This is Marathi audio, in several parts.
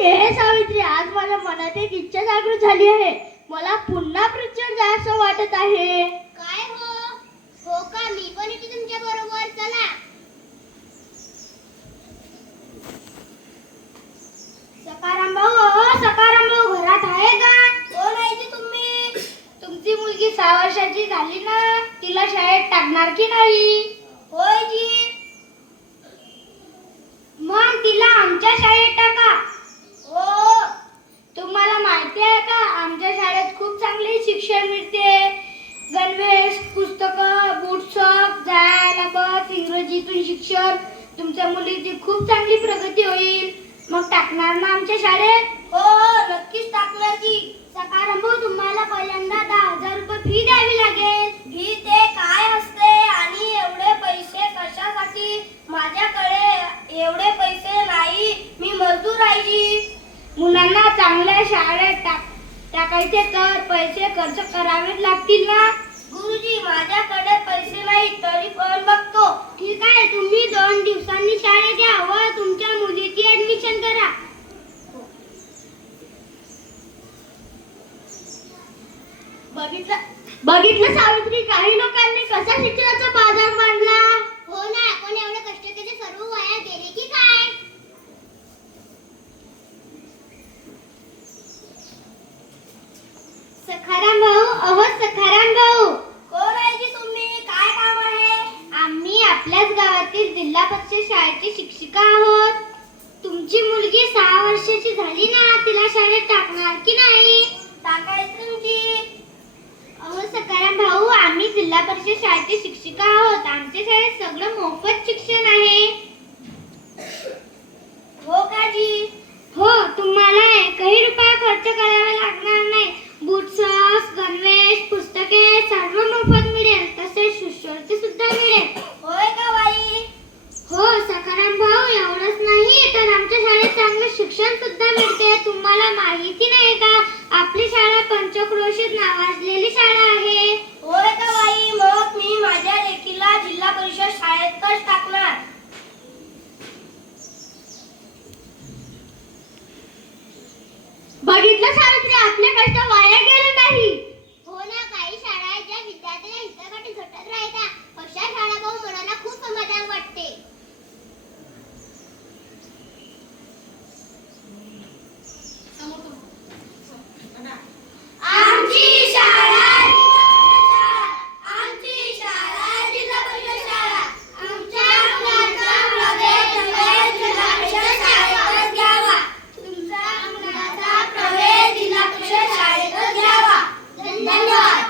हे सावित्री, आज माझ्या मनात एक इच्छा जागृत झाली आहे. मला पुन्हा पिक्चर जायचं वाटत आहे. काय हो का? मी पण येते तुमच्या बरोबर. चला. सकाराम भाऊ घरात आहे का? कोण आहे जी तुम्ही? तुमची मुलगी 6 वर्षाची झाली ना, तिला शाळेत टाकणार की नाही? होय जी. मग तिला आमच्या शाळेत टाका. हो. तुम्हाला माहिती आहे का, आमच्या शाळेत खूप चांगले शिक्षण मिळते. गणवेश, पुस्तकं, बूट, सॉक्स, जायला बस, इंग्रजीतून शिक्षण. तुमच्या मुलीची खूप चांगली प्रगती होईल. मग टाकणार ना आमच्या शाळेत? हो, नक्कीच टाकणार जी. सकाराम भाऊ, तुम्हाला पहिल्यांदा 10,000 रुपये फी द्यावी लागेल. फी ते काय असते आणि एवढे पैसे कशासाठी? माझ्याकडे एवढे पैसे नाही. मी मजदूर आहे जी. मुलांना चांगल्या शाळेत टाकायचे तर पैसे खर्च करावे लागतील ना. गुरुजी, माझ्याकडे पैसे नाही, तरी पण बघतो. ठीक आहे, तुम्ही 2 दिवसांनी शाळेत या व तुमच्या मुलीची ऍडमिशन करा. बघितलं सावित्री, काही लोकांनी कसा शिक्षणाचा बाजार मांडला. हो ना, आपण एवढे कष्ट केले, सर्व वाया गेले की काय? सखाराम भाऊ, सखाराम भाऊ, कोण आहे जी तुम्ही? काय काम आहे? आम्ही आपल्याच गावातील जिल्हा परिषद शाळेची शिक्षिका आहोत. तुमची मुलगी 6 वर्षाची झाली ना, तिला शाळेत टाकणार की नाही? टाकायचं जी. सखाराम भाऊ, आम्ही जिल्हा परिषद शाळेची शिक्षिका आहोत. आमच्या शाळेत सगळं मोफत शिक्षण आहे. हो का जी? हो, तुम्हाला एकही रुपया खर्च करावा लागणार नाही. बूट, सॉक्स, गणवेश, पुस्तके सर्व मोफत मिळेल. तसेच शिष्यवृत्ती सुद्धा मिळेल. होय का बाई? हो सखाराम भाऊ, एवढंच नाही तर आमच्या शाळेत चांगले शिक्षण सुद्धा मिळते. तुम्हाला माहिती नाही का, आपली शाळा पंचक्रोशीत नावाजलेली शाळा आहे. होय का बाई? मग मी माझ्या लेकीला जिल्हा परिषद शाळेतच टाकणार. बघितलं सावित्री, आपले कष्ट वाया गेले नाही. हो ना, काही शाळा आहेत ज्या विद्यार्थ्यांना हितासाठी झटत राहतात. अशा शाळा पाहून मनाला खूप समाधान वाटते. आमची शाळा जिल्हा परिषद शाळा. आमच्या मुलांचा प्रवेश जिल्हा परिषद शाळेतच घ्यावा. तुमच्या मुलाचा प्रवेश जिल्हा परिषद शाळेतच घ्यावा. धन्यवाद.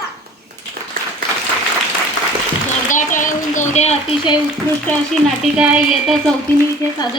जोरदार टाळ्या होऊन जाऊ द्या. अतिशय उत्कृष्ट अशी नाटिका इयत्ता 4थी इथे सादर